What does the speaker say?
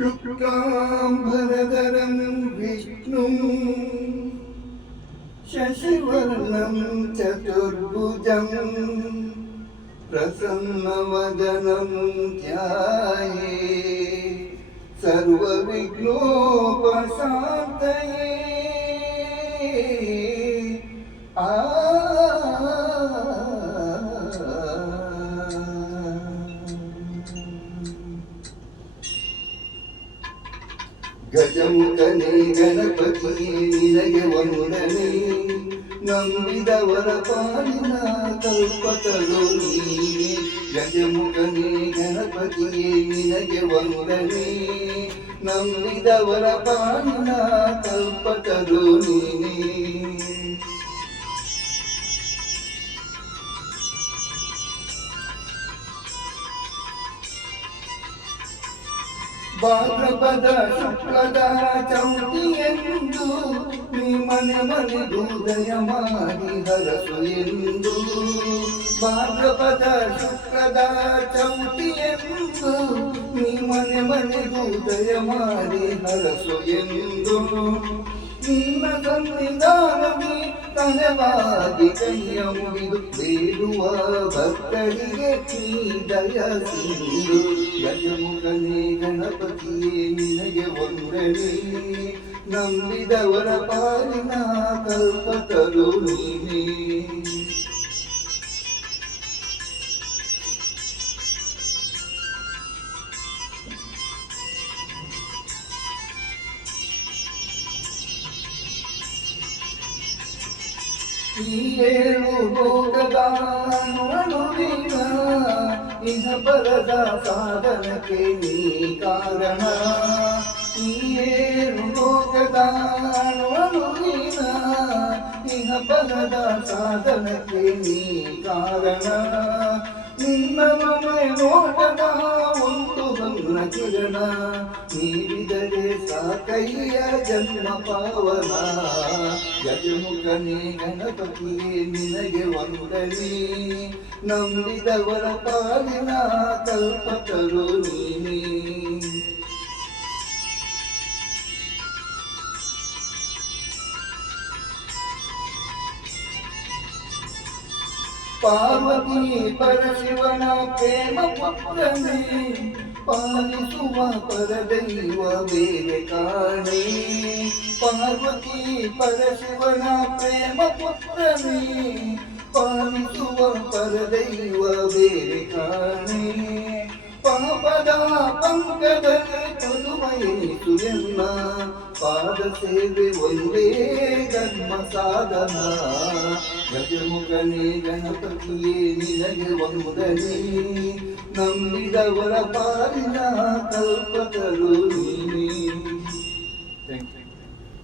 शुक्लाम्बरधरं विष्णुं शशिवर्णं चतुर्भुजं प्रसन्नवदनं ध्याये सर्वविघ्नोपशान्तये। ಗಜಮುಖನೇ ಗಣಪತಿಯೇ ನಿನಗೆ ವಂದನೆ, ನಂಬಿದವರ ಪಾಲಿನ ಕಲ್ಪತರು ನೀನೆ. ಗಜಮುಖನೇ ಗಣಪತಿಯೇ ನಿನಗೆ ವಂದನೆ, ನಂಬಿದವರ ಪಾಲಿನ ಕಲ್ಪತರು ನೀನೆ. ಭಾದ್ರಪದ ಶುಕ್ಲದ ಚೌತಿಯೆಂದು ನೀ ಮನೆ ಮನೆಗೂ ದಯ ಮಾಡಿ ಹರಸು ಎಂದು. ಭಾದ್ರಪದ ಶುಕ್ಲದ ಚೌತಿಯೆಂದು ನೀ ಮನೆ ಮನೆಗೂ ದಯ ಮಾಡಿ ಹರಸು ಎಂದು. ನಿನ್ನ ಸನ್ನಿಧಾನವೇ ತಲೆವಾಗಿ ಕೈಯ ಮುಗಿದು ಬೇಡುವ ಭಕ್ತರಿಗೆ ನೀ ದಯ ಸಿಂಧು. ಗಜಮುಖನೇ ಗಣಪತಿಯೇ ನಿನಗೆ ವಂದನೆ, ನಂಬಿದವರ ಪಾಲಿನ ಕಲ್ಪತರು ನೀನೇ. ಈ ಏಳು ಭೋಗದ ಅನುವಿನ ಇಹ ಪರದ ಸಾಧನಕ್ಕೆ ನೀ ಕಾರಣ. ಈ ಏಳು ಭೋಗದ ಅನುವಿನ ಇಹ ಪರದ ಸಾಧನಕ್ಕೆ ನೀ ಕಾರಣ. ನಿನ್ನ ನೊಮೆ ನೋಟದ ಒಂದು ಹೊನ್ನ ಕಿರಣ, ನೀಡಿದರೆ ಸಾಕಯ್ಯ ಜನ್ಮ ಪಾವನ. ಗಜಮುಖನೇ ಗಣಪತಿಯೇ ನಿನಗೆ ವಂದನೆ, ನಂಬಿದವರ ಪಾಲಿನ ಕಲ್ಪತರು ನೀನೇ. ಪಾರ್ವತಿ ಪರಶಿವನ ಪ್ರೇಮ ಪುತ್ರನೇ, ಪಾಲಿಸುವ ಪರದೈವ ಬೇರೆ ಕಾಣೆ. ಪಾರ್ವತಿ ಪರಶಿವನ ಪ್ರೇಮ ಪುತ್ರನೇ, ಪಾಲಿಸುವ ಪರದೈವ ಬೇರೆ ಕಾಣೆ. ಪಾಪದ ಪಂಕದಲ್ಲಿ ತನುಮಯಿಸು ಎನ್ನ, ಪಾದ ಸೇವೆ ಒಂದೇ ಧರ್ಮ ಸಾಧನ. ಗಜಮುಖನೇ ಗಣಪತಿಯೇ ನಿನಗೆ ವಂದನೆ, ನಂಬಿದವರ ಪಾಲಿನ ಕಲ್ಪತರು ನೀ.